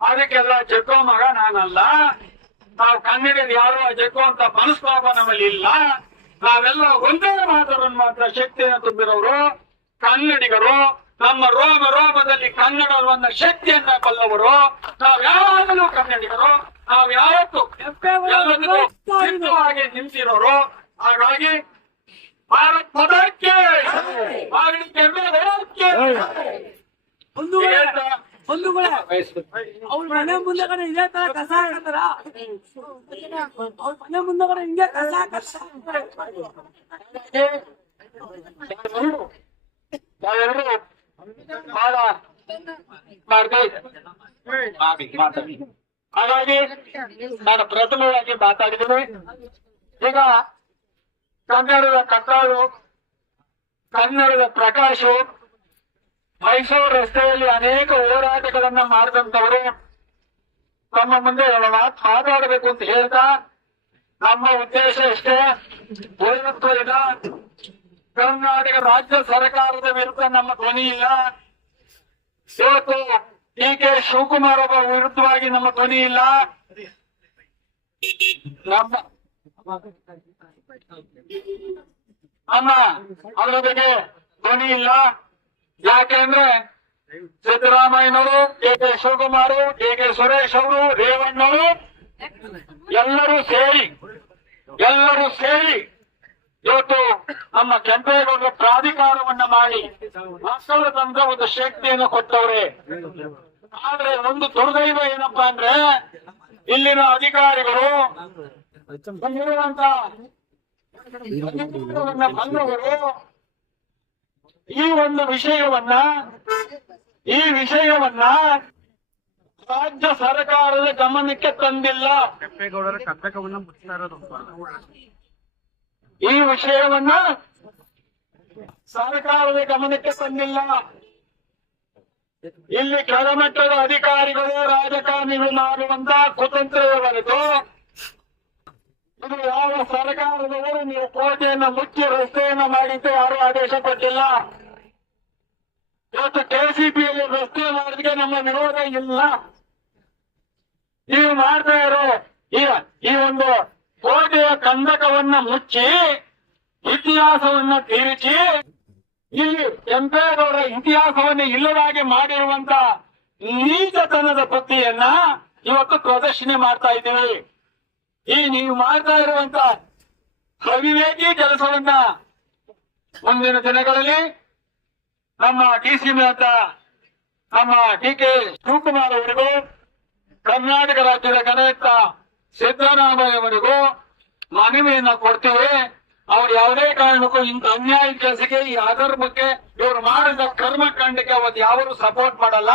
ಅದಕ್ಕೆಲ್ಲ ಜಗ್ಗೋ ಮಗ ನಾನಲ್ಲ. ನಾವು ಕನ್ನಡದ ಯಾರು ಜಗ್ಗೋ ಅಂತ ಮನಸ್ತಾಪ ನಮ್ಮಲ್ಲಿ ಇಲ್ಲ. ನಾವೆಲ್ಲ ಒಂದೇ ಮಾತರನ್ನು ಮಾತ್ರ ಶಕ್ತಿಯನ್ನು ತುಂಬಿರೋರು, ಕನ್ನಡಿಗರು, ನಮ್ಮ ರೋಮ ರೋಮದಲ್ಲಿ ಕನ್ನಡವನ್ನ ಶಕ್ತಿಯನ್ನ ಬಲ್ಲವರು ನಾವು ಯಾವಾಗಲೂ ಕನ್ನಡಿಗರು, ನಾವು ಯಾವತ್ತು ಹಾಗೆ ನಿಂತಿರೋರು. ಹಾಗಾಗಿ ಭಾರತ್ ಪದಕ್ಕೆ ಅವ್ರ ಮನೆ ಮುಂದೆ ಕಡೆ ಇದೇ ತರ ಕಸ ಹಾಕತ್ತಾರ ಅವ್ರ ಮನೆ ಮುಂದೆ ಕಡೆ ಹಿಂಗೆ ಕಸ ಹಾಕತ್ತಾರ ನಾವೆಲ್ಲರೂ ಬಹಳ ಮಾಡ್ತಾ ಮಾತಾಡಿ ಹಾಗಾಗಿ ನಾನು ಪ್ರಥಮವಾಗಿ ಮಾತಾಡಿದ್ದೀನಿ ಈಗ ಕನ್ನಡದ ಕಟ್ಟಾಳು ಕನ್ನಡದ ಪ್ರಕಾಶು ಮೈಸೂರು ರಸ್ತೆಯಲ್ಲಿ ಅನೇಕ ಹೋರಾಟಗಳನ್ನ ಮಾಡಿದಂತವರು ತಮ್ಮ ಮುಂದೆ ಮಾತಾಡಬೇಕು ಅಂತ ಹೇಳ್ತಾ ನಮ್ಮ ಉದ್ದೇಶ ವೈರತ್ವ ಇಲ್ಲ. ಕರ್ನಾಟಕ ರಾಜ್ಯ ಸರ್ಕಾರದ ವಿರುದ್ಧ ನಮ್ಮ ಧ್ವನಿ ಇಲ್ಲ. ಇವತ್ತು ಡಿ ಕೆ ಶಿವಕುಮಾರ್ ಅವರ ವಿರುದ್ಧವಾಗಿ ನಮ್ಮ ಧ್ವನಿ ಇಲ್ಲ. ನಮ್ಮ ನಮ್ಮ ಅದರ ಬಗ್ಗೆ ಧ್ವನಿ ಇಲ್ಲ. ಯಾಕೆಂದ್ರೆ ಸಿದ್ದರಾಮಯ್ಯನವರು D K Shivakumar D K Suresh ಅವರು ರೇವಣ್ಣವರು ಎಲ್ಲರೂ ಸೇರಿ ಎಲ್ಲರೂ ಸೇರಿ ಇವತ್ತು ನಮ್ಮ ಕೆಂಪೇಗೌಡರ ಪ್ರಾಧಿಕಾರವನ್ನ ಮಾಡಿ ಮಕ್ಕಳ ತಂತ್ರ ಒಂದು ಶಕ್ತಿಯನ್ನು ಕೊಟ್ಟವ್ರೆ. ಆದ್ರೆ ಒಂದು ದುರ್ದೈವ ಏನಪ್ಪಾ ಅಂದ್ರೆ ಇಲ್ಲಿನ ಅಧಿಕಾರಿಗಳು ಬಂದವರು ಈ ಒಂದು ವಿಷಯವನ್ನ ಈ ವಿಷಯವನ್ನ ರಾಜ್ಯ ಸರ್ಕಾರದ ಗಮನಕ್ಕೆ ತಂದಿಲ್ಲ. ಈ ವಿಷಯವನ್ನ ಸರ್ಕಾರದ ಗಮನಕ್ಕೆ ತಂದಿಲ್ಲ. ಇಲ್ಲಿ ಕೆಳಮಟ್ಟದ ಅಧಿಕಾರಿಗಳು ರಾಜಕಾರಣಿಗಳು ಮಾಡುವಂತ ಕುತಂತ್ರದ ಹೊರತು ಇದು ಯಾವ ಸರ್ಕಾರದವರು ನೀವು ಕೋಟೆಯನ್ನು ಮುಚ್ಚಿ ರಸ್ತೆಯನ್ನು ಮಾಡಿದ್ದು ಯಾರು ಆದೇಶ ಕೊಟ್ಟಿಲ್ಲ. ಇವತ್ತು ಕೆಸಿಪಿಯಲ್ಲಿ ರಸ್ತೆ ಮಾಡೋದಕ್ಕೆ ನಮ್ಮ ವಿರೋಧ ಇಲ್ಲ. ನೀವು ಮಾಡ್ತಾ ಇರೋ ಈ ಒಂದು ಕೋಟೆಯ ಕಂದಕವನ್ನ ಮುಚ್ಚಿ, ಇತಿಹಾಸವನ್ನ ತಿರುಚಿ ಇಲ್ಲಿ ಕೆಂಪೇಗೌಡರ ಇತಿಹಾಸವನ್ನ ಇಲ್ಲದಾಗಿ ಮಾಡಿರುವಂತ ನೀಚತನದ ಪತ್ತಿಯನ್ನ ಇವತ್ತು ಪ್ರದರ್ಶನೆ ಮಾಡ್ತಾ ಇದ್ದೀವಿ. ಈ ನೀವು ಮಾಡ್ತಾ ಇರುವಂತ ಅವಿವೇಕಿ ಕೆಲಸವನ್ನ ಮುಂದಿನ ದಿನಗಳಲ್ಲಿ ನಮ್ಮ ಟಿಸಿ ಸಿ ಅಂತ ನಮ್ಮ ಡಿ ಕೆ ಶಿವಕುಮಾರ್ ಅವರಿಗೂ, ಕರ್ನಾಟಕ ರಾಜ್ಯದ ಕನಿಷ್ಠ ಸಿದ್ದರಾಮಯ್ಯ ಅವರಿಗೂ ಮನವಿಯನ್ನ ಕೊಡ್ತೀವಿ. ಅವ್ರು ಯಾವುದೇ ಕಾರಣಕ್ಕೂ ಇಂತ ಅನ್ಯಾಯ ಕೆಲಸಕ್ಕೆ ಈ ಅಧರ್ಮಕ್ಕೆ ಇವರು ಮಾಡಿದ ಕರ್ಮಕಾಂಡಕ್ಕೆ ಅವತ್ತು ಯಾರು ಸಪೋರ್ಟ್ ಮಾಡಲ್ಲ.